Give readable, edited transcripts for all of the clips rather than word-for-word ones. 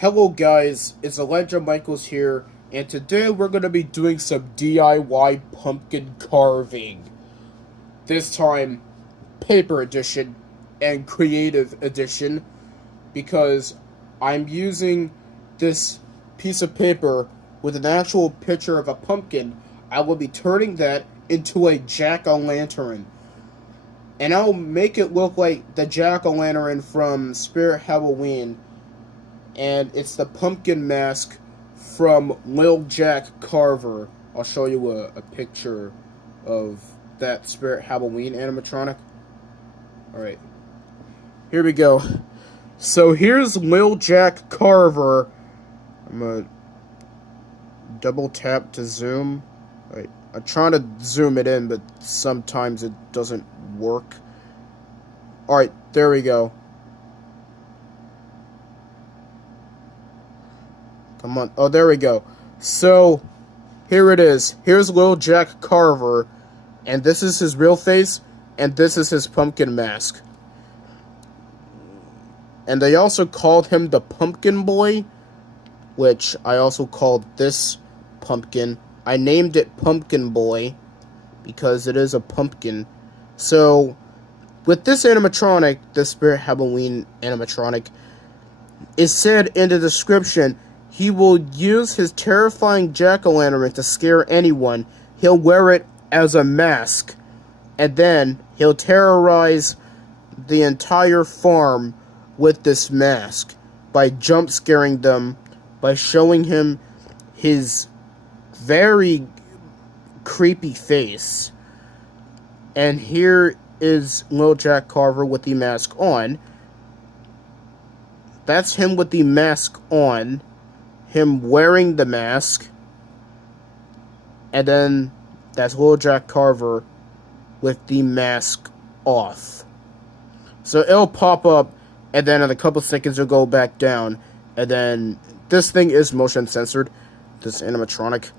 Hello guys, it's Elijah Michaels here, and today we're going to be doing some DIY pumpkin carving. This time, paper edition and creative edition, because I'm using this piece of paper with an actual picture of a pumpkin. I will be turning that into a jack-o'-lantern. And I'll make it look like the jack-o'-lantern from Spirit Halloween, and it's the pumpkin mask from Lil Jack Carver. I'll show you a picture of that Spirit Halloween animatronic. Alright, here we go. So here's Lil Jack Carver. I'm gonna double tap to zoom. Alright, I'm trying to zoom it in, but sometimes it doesn't work. Alright, there we go. Come on. Oh, there we go. So, here it is. Here's Lil Jack Carver, and this is his real face, and this is his pumpkin mask. And they also called him the Pumpkin Boy, which I also called this pumpkin. I named it Pumpkin Boy because it is a pumpkin. So, with this animatronic, the Spirit Halloween animatronic, it said in the description, he will use his terrifying jack-o'-lantern to scare anyone. He'll wear it as a mask, and then he'll terrorize the entire farm with this mask by jump-scaring them, by showing him his very creepy face. And here is Lil Jack Carver with the mask on. That's him with the mask on. Him wearing the mask, and then that's Lil Jack Carver with the mask off. So it'll pop up, and then in a couple seconds it'll go back down, and then this thing is motion censored, this animatronic.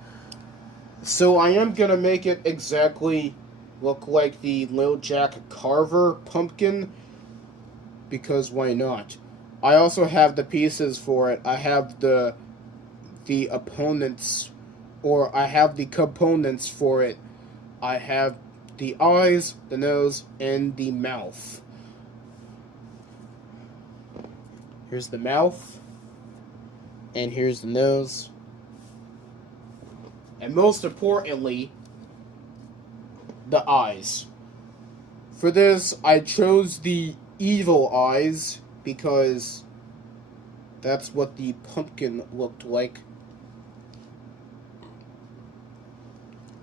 So I am gonna make it exactly look like the Lil Jack Carver pumpkin, because why not? I also have the pieces for it. I have the opponents, or I have the components for it. I have the eyes, the nose, and the mouth. Here's the mouth, and here's the nose, and most importantly, the eyes. For this, I chose the evil eyes because that's what the pumpkin looked like.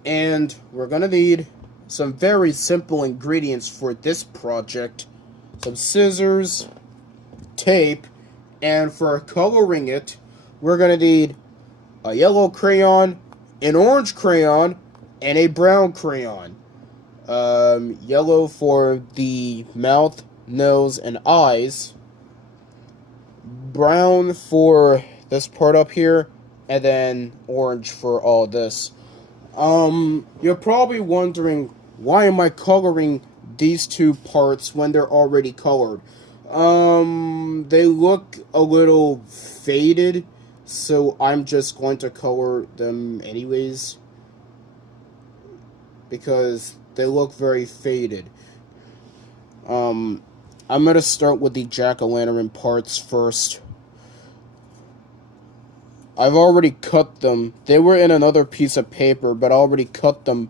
And we're gonna need some very simple ingredients for this project. Some scissors, tape, and for coloring it, we're gonna need a yellow crayon, an orange crayon, and a brown crayon. Yellow for the mouth, nose, and eyes. Brown for this part up here, and then orange for all this. You're probably wondering, why am I coloring these two parts when they're already colored? They look a little faded, so I'm just going to color them anyways, because they look very faded. I'm gonna start with the jack-o'-lantern parts first. I've already cut them. They were in another piece of paper, but I already cut them.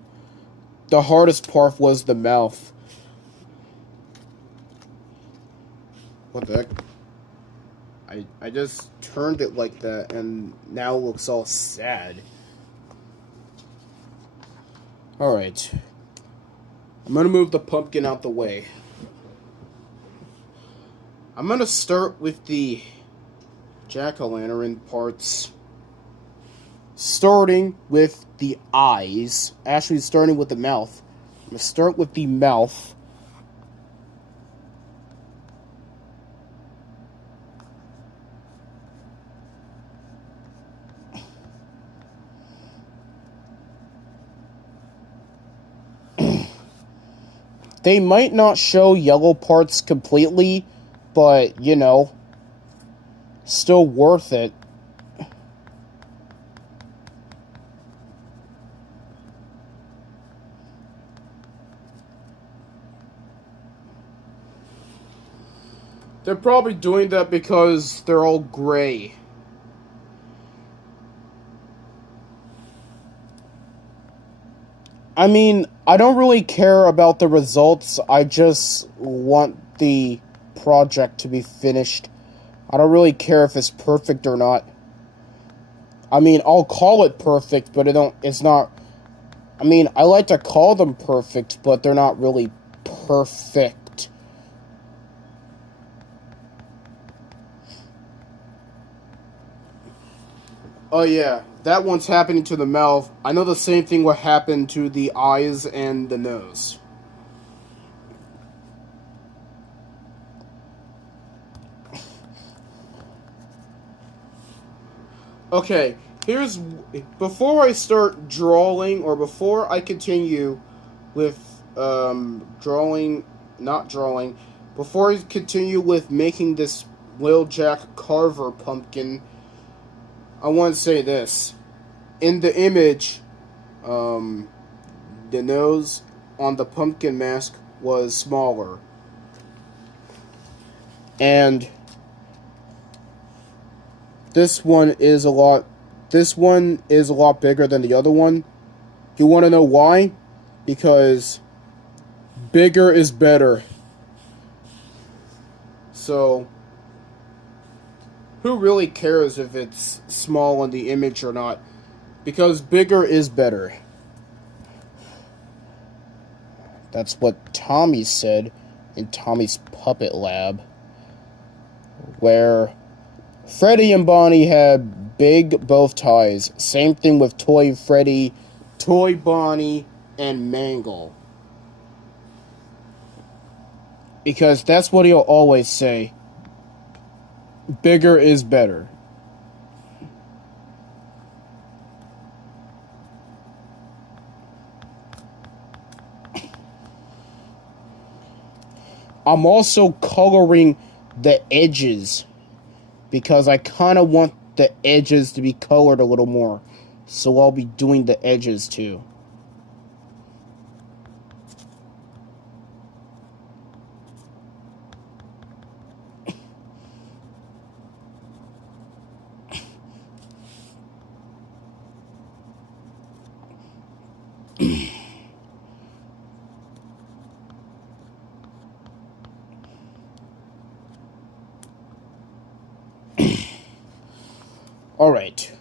The hardest part was the mouth. What the heck? I just turned it like that, and now it looks all sad. Alright. I'm gonna move the pumpkin out the way. I'm gonna start with the jack-o'-lantern parts. Starting with the eyes. Actually, starting with the mouth. I'm going to start with the mouth. They might not show yellow parts completely, but, you know, still worth it. They're probably doing that because they're all gray. I mean, I don't really care about the results. I just want the project to be finished. I don't really care if it's perfect or not. I mean, I'll call it perfect, but it's not. I mean, I like to call them perfect, but they're not really perfect. Oh yeah, that one's happening to the mouth. I know the same thing will happen to the eyes and the nose. Okay, before I start drawing, or before I continue with, not drawing, before I continue with making this Lil Jack Carver pumpkin, I want to say this. In the image, the nose on the pumpkin mask was smaller. And this one is a lot bigger than the other one. You want to know why? Because bigger is better. So, who really cares if it's small in the image or not? Because bigger is better. That's what Tommy said in Tommy's Puppet Lab, where Freddy and Bonnie had big bow ties. Same thing with Toy Freddy, Toy Bonnie, and Mangle. Because that's what he'll always say. Bigger is better. I'm also coloring the edges because I kind of want the edges to be colored a little more. So I'll be doing the edges too. Alright.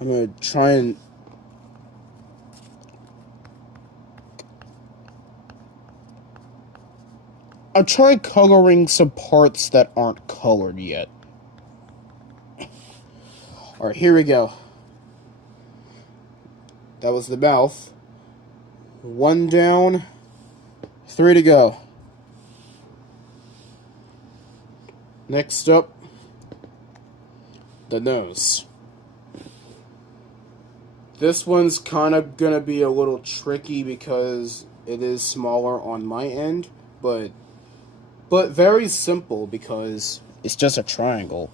I'm gonna try and... I'm trying coloring some parts that aren't colored yet. Alright, here we go. That was the mouth. 1 down. 3 to go. Next up, the nose. This one's kind of gonna be a little tricky because it is smaller on my end, but very simple because it's just a triangle.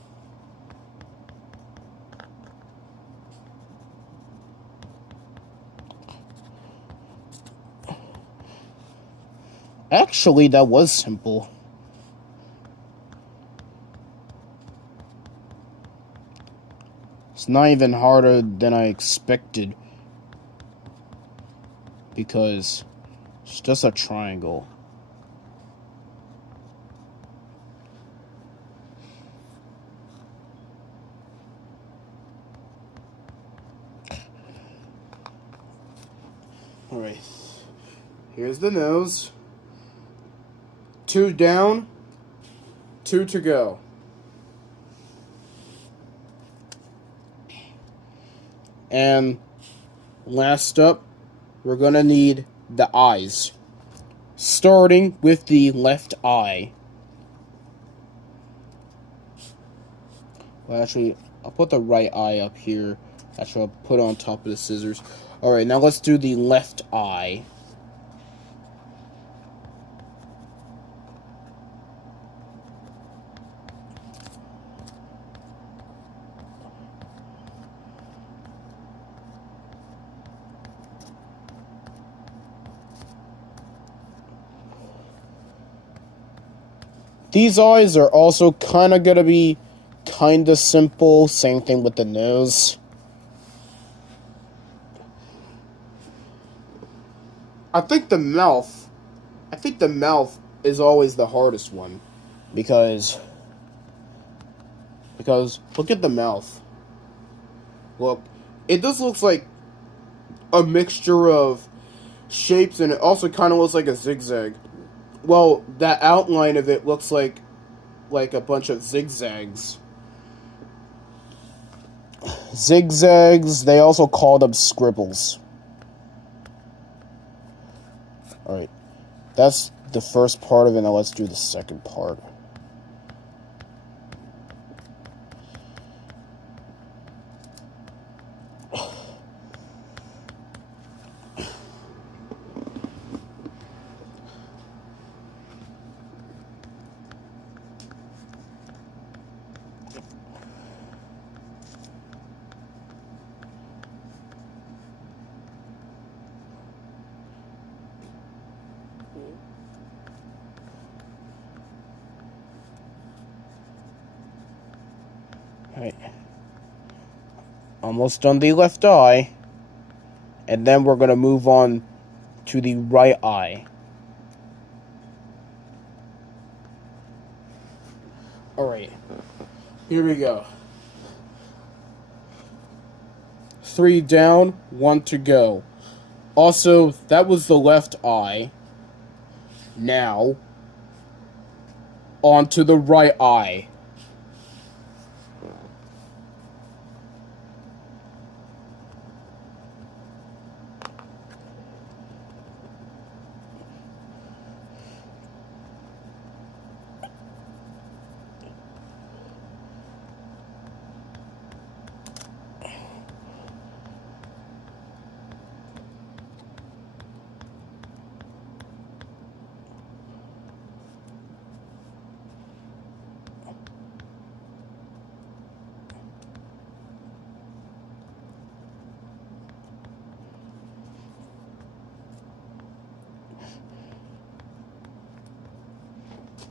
Actually, that was simple. It's not even harder than I expected because it's just a triangle. Alright, here's the nose. 2 down, 2 to go. And last up, we're gonna need the eyes. Starting with the left eye. Well, actually, I'll put the right eye up here. Actually, I'll put it on top of the scissors. Alright, now let's do the left eye. These eyes are also kind of gonna be kind of simple. Same thing with the nose. I think the mouth is always the hardest one. Because look at the mouth. Look, it just looks like a mixture of shapes, and it also kind of looks like a zigzag. Well, that outline of it looks like a bunch of zigzags. Zigzags, they also call them scribbles. Alright, that's the first part of it. Now let's do the second part. Alright. Almost done the left eye. And then we're going to move on to the right eye. Alright. Here we go. 3 down, 1 to go. Also, that was the left eye. Now, on to the right eye.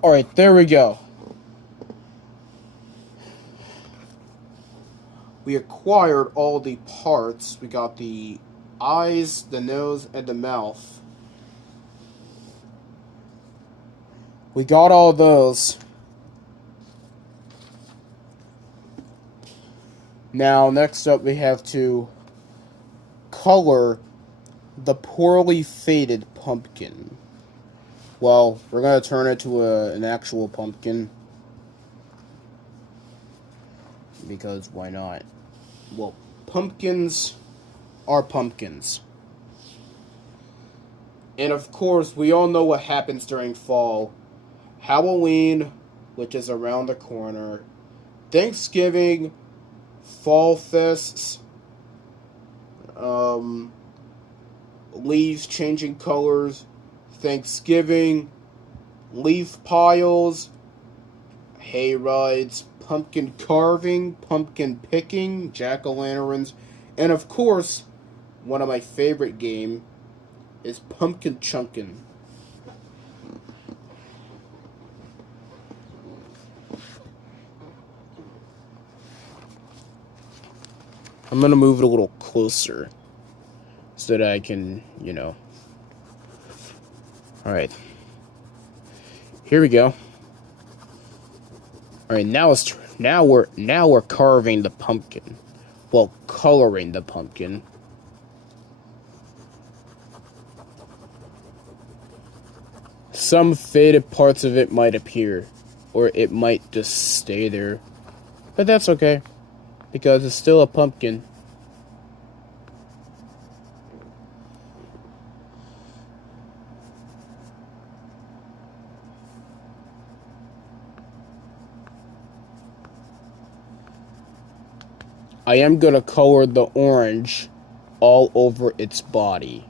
Alright, there we go. We acquired all the parts. We got the eyes, the nose, and the mouth. We got all those. Now, next up, we have to color the poorly faded pumpkin. Well, we're going to turn it to an actual pumpkin. Because why not? Well, pumpkins are pumpkins. And of course, we all know what happens during fall. Halloween, which is around the corner. Thanksgiving, fall fests, leaves changing colors, Thanksgiving, leaf piles, hay rides, pumpkin carving, pumpkin picking, jack-o'-lanterns, and of course, one of my favorite games is pumpkin chunkin'. I'm gonna move it a little closer so that I can, Alright. Here we go. Alright, now we're carving the pumpkin. Well, coloring the pumpkin. Some faded parts of it might appear, or it might just stay there. But that's okay, because it's still a pumpkin. I am gonna color the orange all over its body.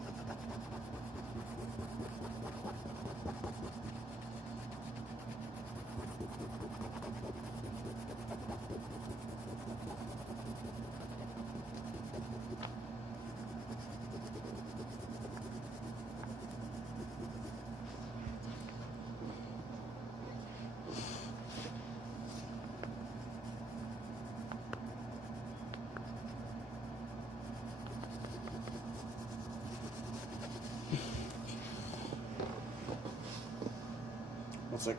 like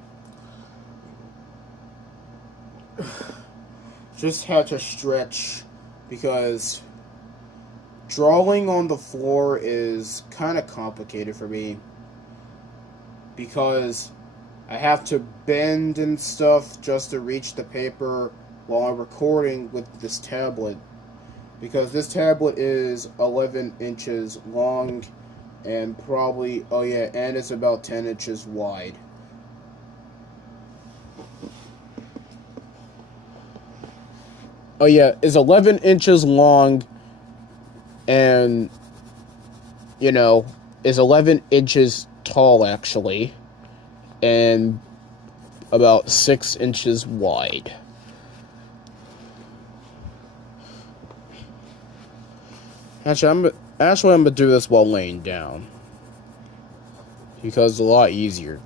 just had to stretch because drawing on the floor is kind of complicated for me because I have to bend and stuff just to reach the paper while I'm recording with this tablet, because this tablet is 11 inches long and probably, oh yeah, and it's about 10 inches wide. Oh yeah, it's 11 inches long and, you know, is 11 inches tall actually, and about 6 inches wide. Actually, I'm gonna do this while laying down because it's a lot easier.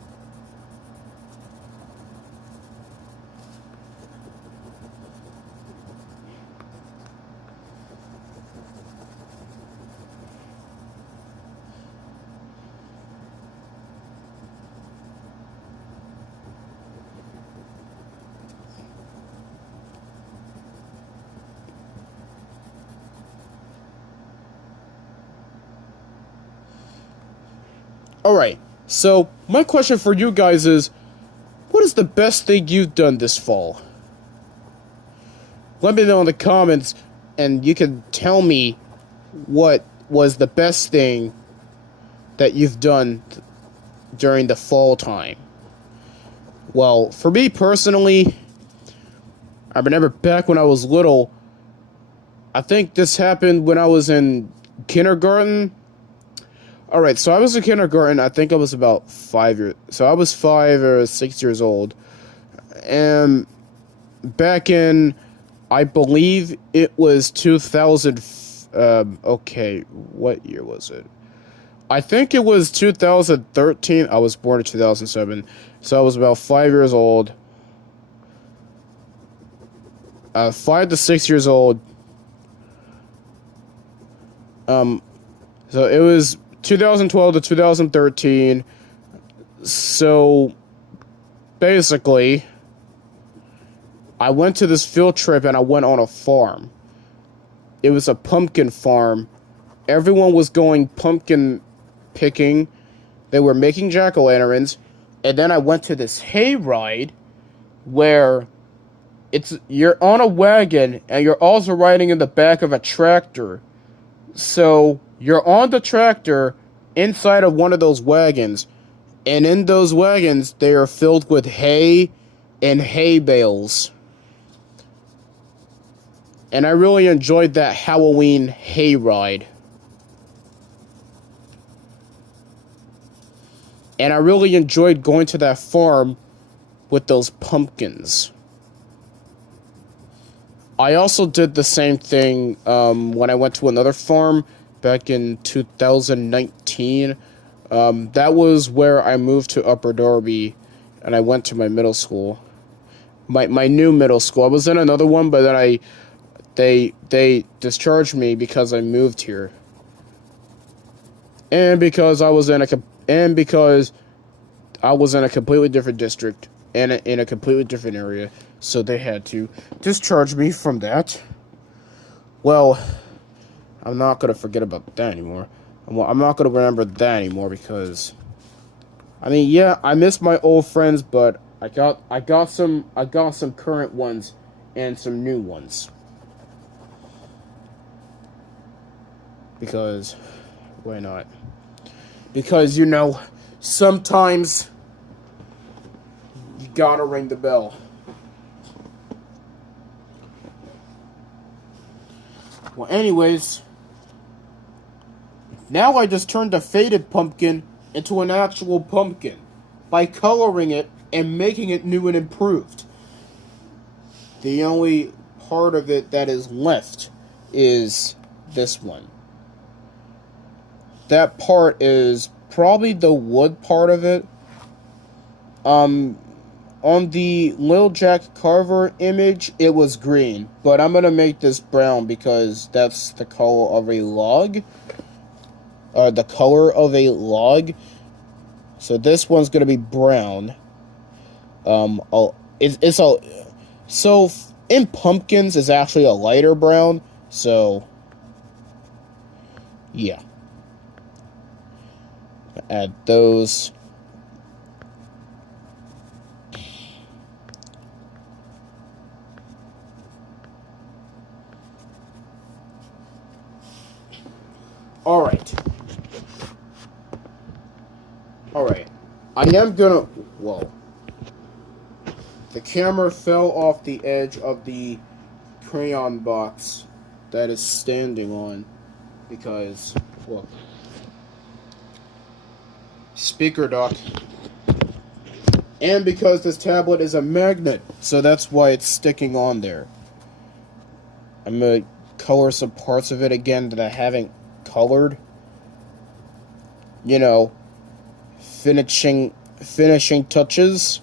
Alright, so my question for you guys is, what is the best thing you've done this fall? Let me know in the comments, and you can tell me what was the best thing that you've done during the fall time. Well, for me personally, I remember back when I was little, I think this happened when I was in kindergarten. Alright, so I was in kindergarten, I think I was about 5 years, so I was 5 or 6 years old, and back in, I believe it was 2000, okay, what year was it? I think it was 2013, I was born in 2007, so I was about 5 years old, 5 to 6 years old, so it was 2012 to 2013, so basically, I went to this field trip and I went on a farm. It was a pumpkin farm. Everyone was going pumpkin picking. They were making jack-o'-lanterns, and then I went to this hayride where you're on a wagon and you're also riding in the back of a tractor. So you're on the tractor inside of one of those wagons, and in those wagons, they are filled with hay and hay bales. And I really enjoyed that Halloween hayride. And I really enjoyed going to that farm with those pumpkins. I also did the same thing when I went to another farm back in 2019. That was where I moved to Upper Darby, and I went to my middle school. My new middle school. I was in another one, but then they discharged me because I moved here. And because I was in a completely different district and in a completely different area, so they had to discharge me from that. Well, I'm not gonna forget about that anymore. I'm not gonna remember that anymore because, I mean, yeah, I miss my old friends, but I got some current ones and some new ones. Because, why not? Because, you know, sometimes you gotta ring the bell. Well, anyways, now I just turned a faded pumpkin into an actual pumpkin by coloring it and making it new and improved. The only part of it that is left is this one. That part is probably the wood part of it. On the Lil Jack Carver image, it was green, but I'm gonna make this brown because that's the color of a log. The color of a log. So this one's gonna be brown. It's a so in pumpkins is actually a lighter brown. So yeah, add those. All right. All right. I am gonna. Whoa. The camera fell off the edge of the crayon box that is standing on because, look, speaker dock, and because this tablet is a magnet, so that's why it's sticking on there. I'm gonna color some parts of it again that I haven't colored. You know, finishing touches.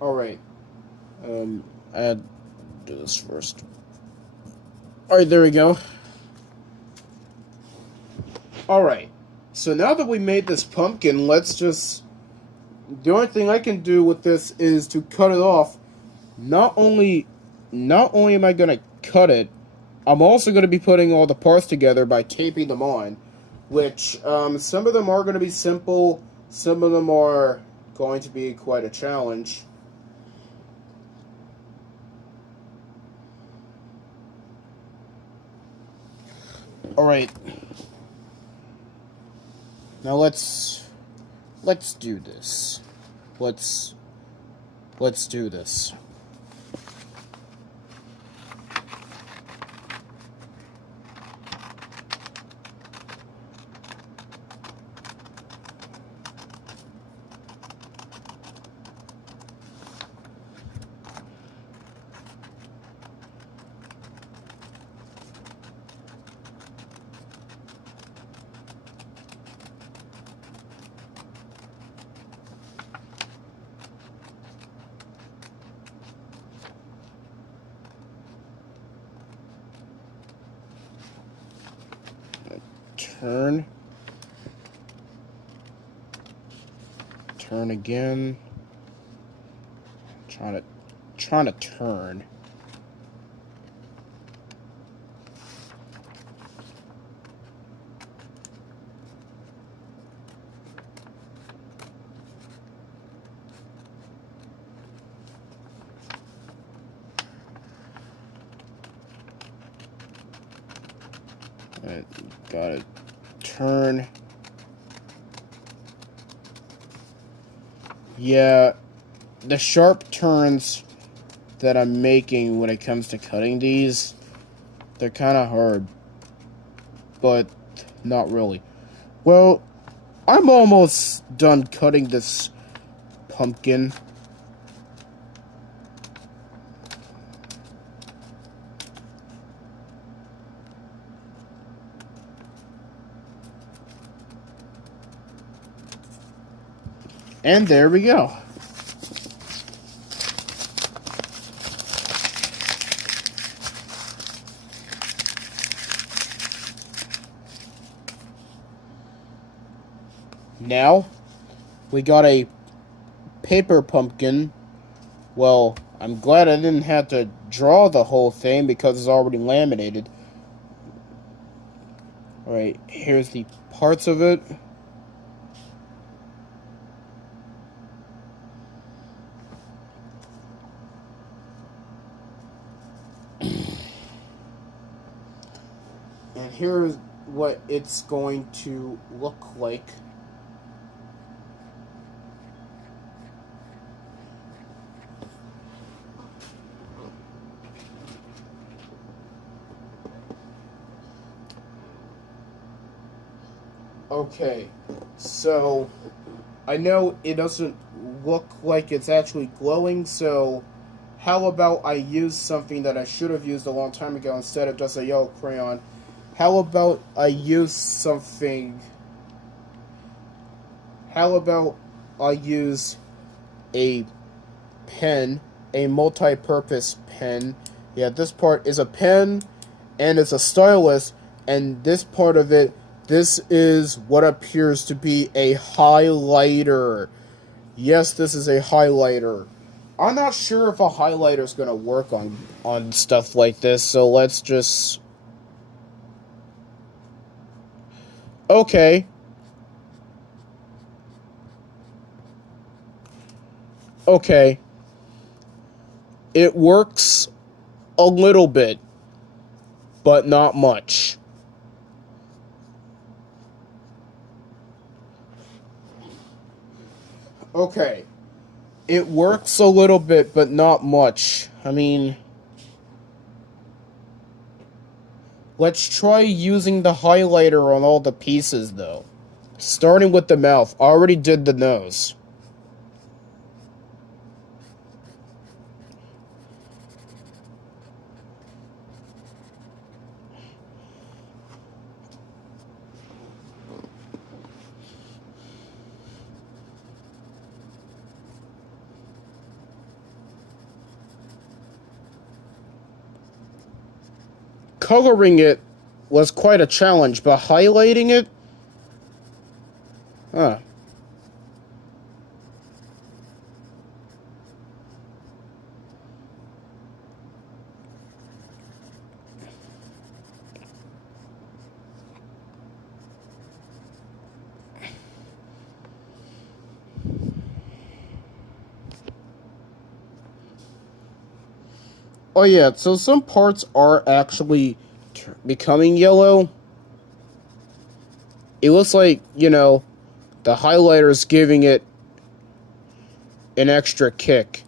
Alright. I do this first. Alright, there we go. Alright. So now that we made this pumpkin, let's just... The only thing I can do with this is to cut it off. Not only am I going to cut it, I'm also going to be putting all the parts together by taping them on. Which, some of them are going to be simple, some of them are going to be quite a challenge. Alright. Now let's do this. Let's do this. Turn again. Trying to turn. Gotta turn. Yeah, the sharp turns that I'm making when it comes to cutting these, they're kind of hard, but not really. Well, I'm almost done cutting this pumpkin. And there we go. Now, we got a paper pumpkin. Well, I'm glad I didn't have to draw the whole thing because it's already laminated. Alright, here's the parts of it. And here's what it's going to look like. Okay, so I know it doesn't look like it's actually glowing, so how about I use something that I should have used a long time ago instead of just a yellow crayon? How about I use something... How about I use a pen, a multi-purpose pen. Yeah, this part is a pen, and it's a stylus, and this part of it, this is what appears to be a highlighter. Yes, this is a highlighter. I'm not sure if a highlighter is going to work on stuff like this, so let's just... Okay. Okay. It works a little bit, but not much. Okay. It works a little bit, but not much. I mean... Let's try using the highlighter on all the pieces, though. Starting with the mouth. I already did the nose. Coloring it was quite a challenge, but highlighting it... Huh. Oh yeah, so some parts are actually becoming yellow. It looks like, you know, the highlighter's giving it an extra kick,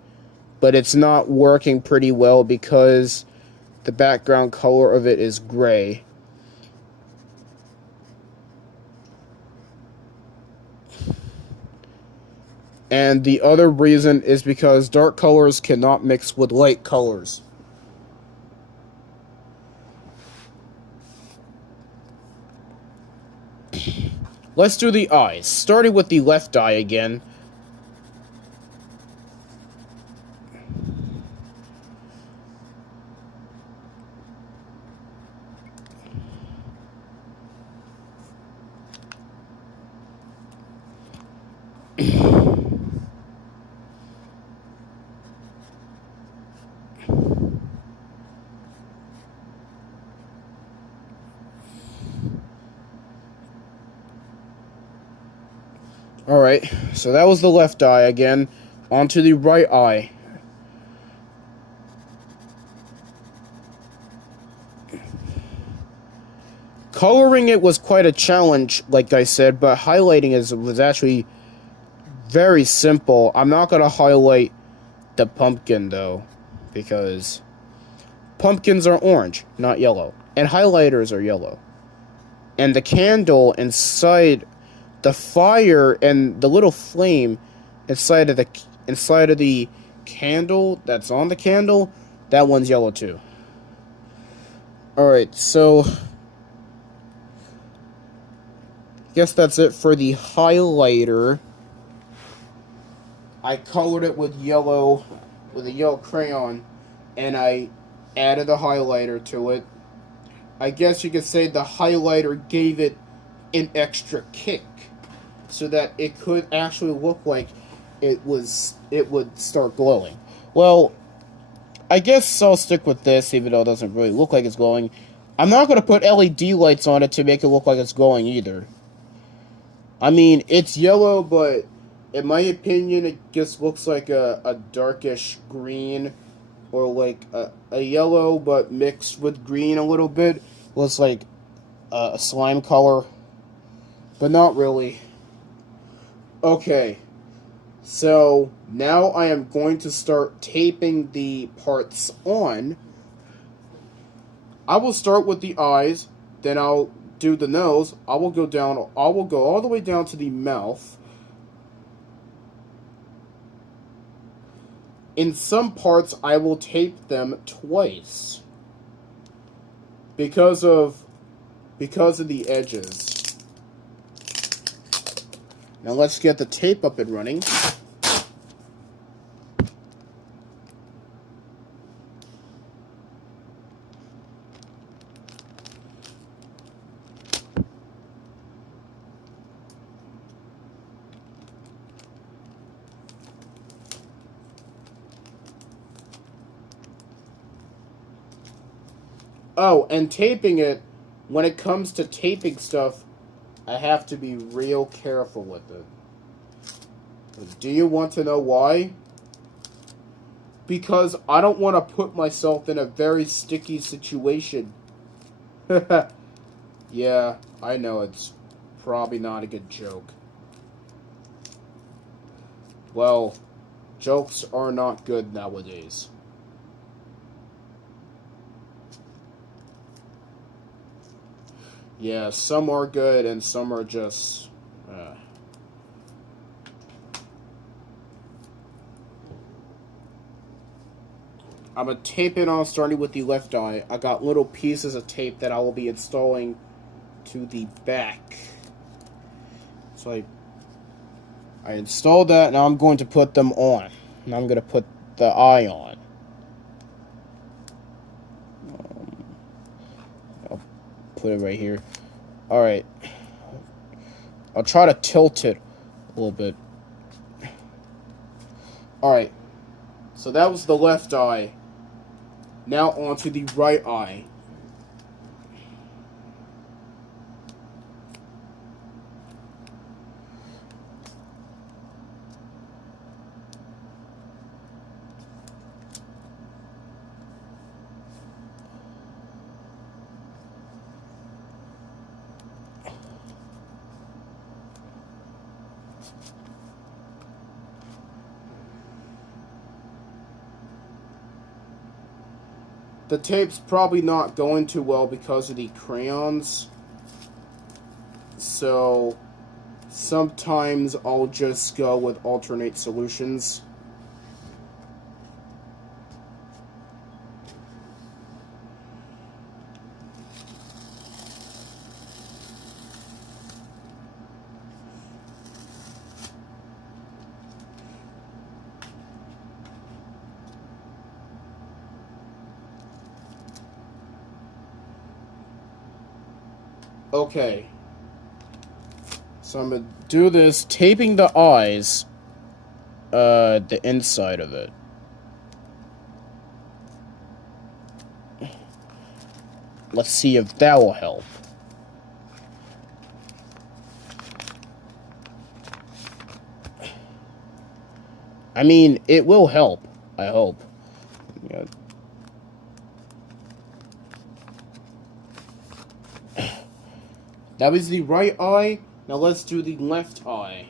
but it's not working pretty well because the background color of it is gray. And the other reason is because dark colors cannot mix with light colors. Let's do the eyes, starting with the left eye again. Alright, so that was the left eye again. On to the right eye. Coloring it was quite a challenge, like I said, but highlighting it was actually very simple. I'm not going to highlight the pumpkin, though, because pumpkins are orange, not yellow. And highlighters are yellow. And the candle inside... The fire and the little flame inside of the candle that's on the candle, that one's yellow too. Alright, so guess that's it for the highlighter. I colored it with a yellow crayon, and I added a highlighter to it. I guess you could say the highlighter gave it an extra kick, so that it could actually look like it would start glowing. Well, I guess I'll stick with this, even though it doesn't really look like it's glowing. I'm not going to put LED lights on it to make it look like it's glowing either. I mean, it's yellow, but in my opinion, it just looks like a darkish green, or like a yellow, but mixed with green a little bit. Looks like a slime color, but not really. Okay, so now I am going to start taping the parts on. I will start with the eyes, then I'll do the nose. I will go all the way down to the mouth. In some parts, I will tape them twice because of the edges. Now let's get the tape up and running. Oh, and taping it, when it comes to taping stuff, I have to be real careful with it. Do you want to know why? Because I don't want to put myself in a very sticky situation. Yeah, I know it's probably not a good joke. Well, jokes are not good nowadays. Yeah, some are good and some are just... I'm going to tape it on starting with the left eye. I got little pieces of tape that I will be installing to the back. So I installed that, now I'm going to put them on. Now I'm going to put the eye on. I'll put it right here. Alright. I'll try to tilt it a little bit. Alright. So that was the left eye. Now onto the right eye. The tape's probably not going too well because of the crayons. So sometimes I'll just go with alternate solutions. Okay. So I'm gonna do this, taping the eyes, the inside of it. Let's see if that will help. I mean, it will help, I hope. Yeah. That was the right eye. Now let's do the left eye.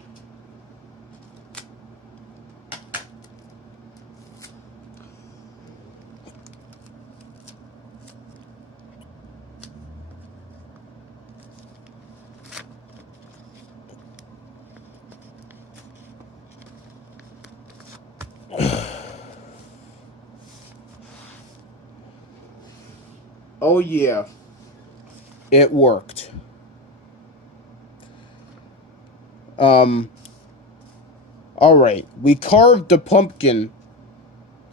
Oh yeah, it worked. Alright, we carved the pumpkin,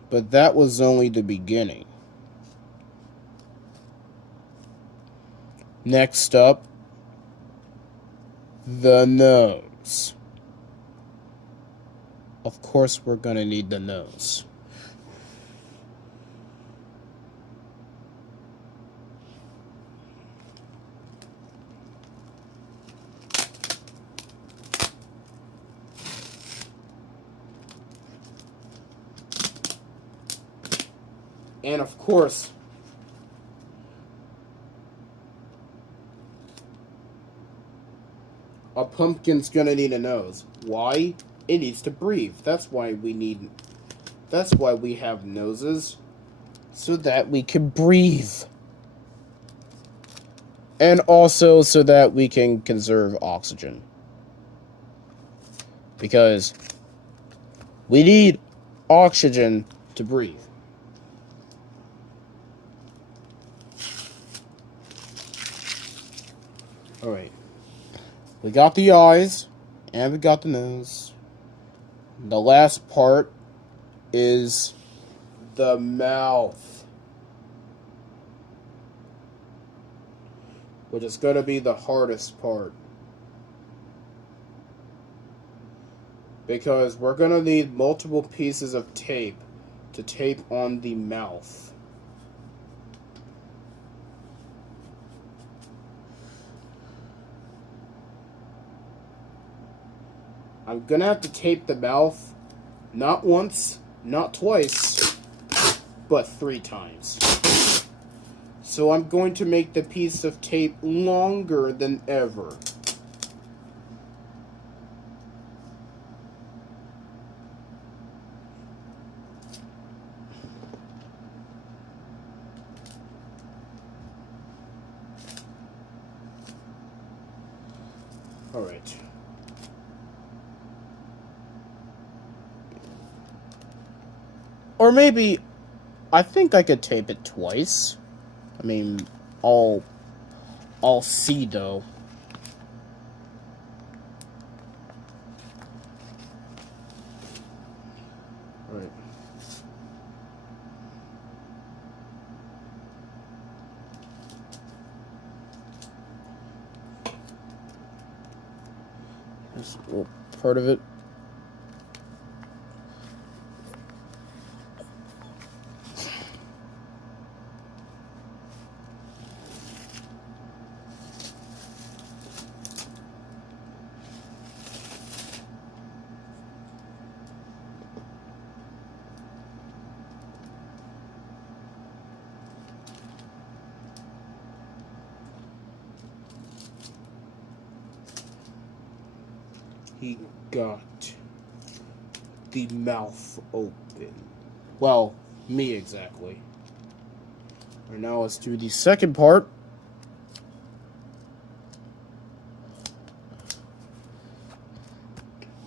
but that was only the beginning. Next up, the nose. Of course we're gonna need the nose. And of course, a pumpkin's gonna need a nose. Why? It needs to breathe. That's why we have noses. So that we can breathe. And also so that we can conserve oxygen. Because we need oxygen to breathe. Alright. We got the eyes, and we got the nose. The last part is the mouth, which is going to be the hardest part. Because we're going to need multiple pieces of tape to tape on the mouth. I'm gonna have to tape the mouth, not once, not twice, but 3 times. So I'm going to make the piece of tape longer than ever. Alright. Or maybe, I think I could tape it twice. I mean, I'll see though. Alright. This little part of it. He got the mouth open. Well, me exactly. And now let's do the second part.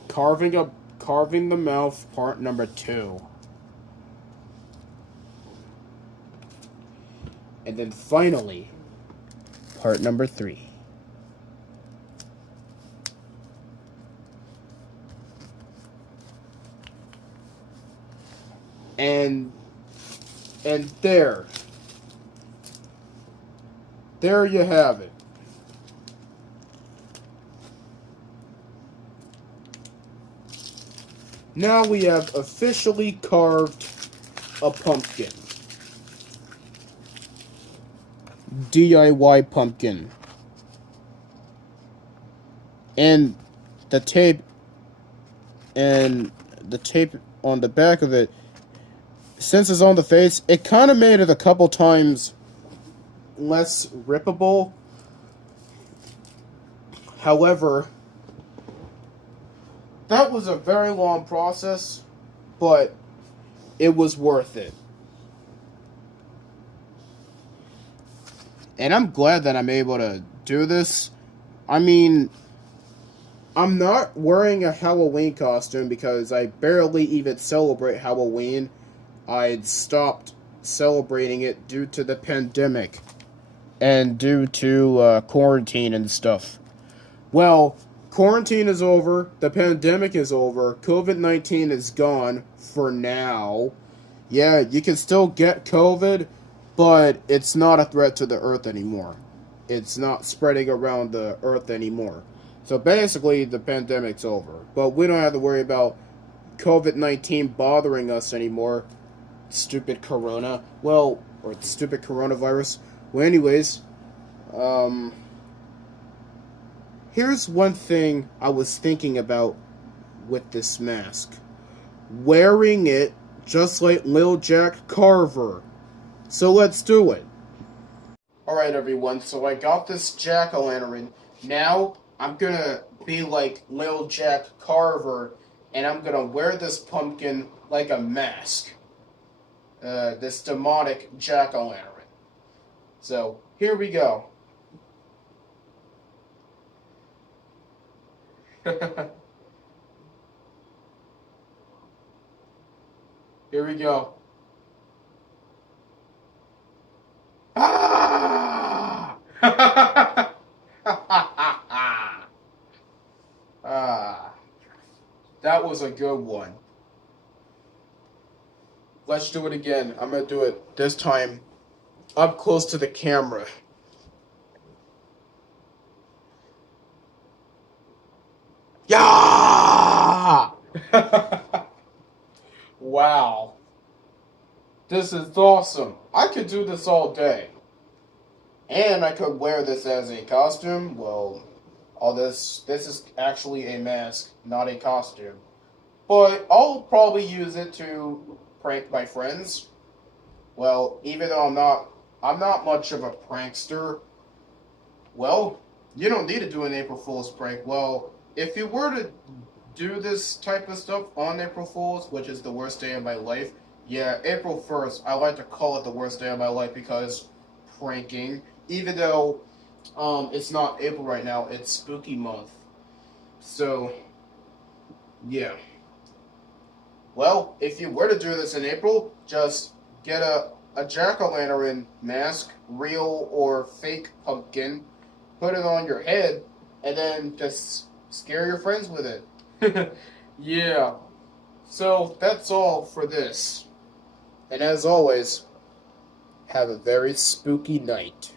Carving the mouth, part number 2. And then finally, part number 3. And there you have it. Now we have officially carved a pumpkin. DIY pumpkin. And the tape on the back of it, since it's on the face, it kind of made it a couple times less rippable. However, that was a very long process, but it was worth it. And I'm glad that I'm able to do this. I mean, I'm not wearing a Halloween costume because I barely even celebrate Halloween. I'd stopped celebrating it due to the pandemic and due to quarantine and stuff. Well, quarantine is over, the pandemic is over, COVID-19 is gone for now. Yeah, you can still get COVID, but it's not a threat to the Earth anymore. It's not spreading around the Earth anymore. So basically, the pandemic's over. But we don't have to worry about COVID-19 bothering us anymore. Stupid corona. Well, or stupid coronavirus. Well, anyways, here's one thing I was thinking about with this mask. Wearing it just like Lil Jack Carver. So let's do it. Alright everyone, so I got this jack-o'-lantern. Now, I'm gonna be like Lil Jack Carver, and I'm gonna wear this pumpkin like a mask. This demonic jack-o'-lantern. So, here we go. Here we go. Ah! That was a good one. Let's do it again. I'm gonna do it this time up close to the camera. Yeah! Wow. This is awesome. I could do this all day. And I could wear this as a costume. Well, Oh, this is actually a mask, not a costume. But I'll probably use it to prank my friends. Well, even though I'm not much of a prankster. Well, you don't need to do an April Fool's prank. Well, if you were to do this type of stuff on April Fool's, which is the worst day of my life, yeah, April 1st, I like to call it the worst day of my life because pranking, even though it's not April right now, it's spooky month. So, yeah. Well, if you were to do this in April, just get a jack-o'-lantern mask, real or fake pumpkin, put it on your head, and then just scare your friends with it. Yeah. So that's all for this. And as always, have a very spooky night.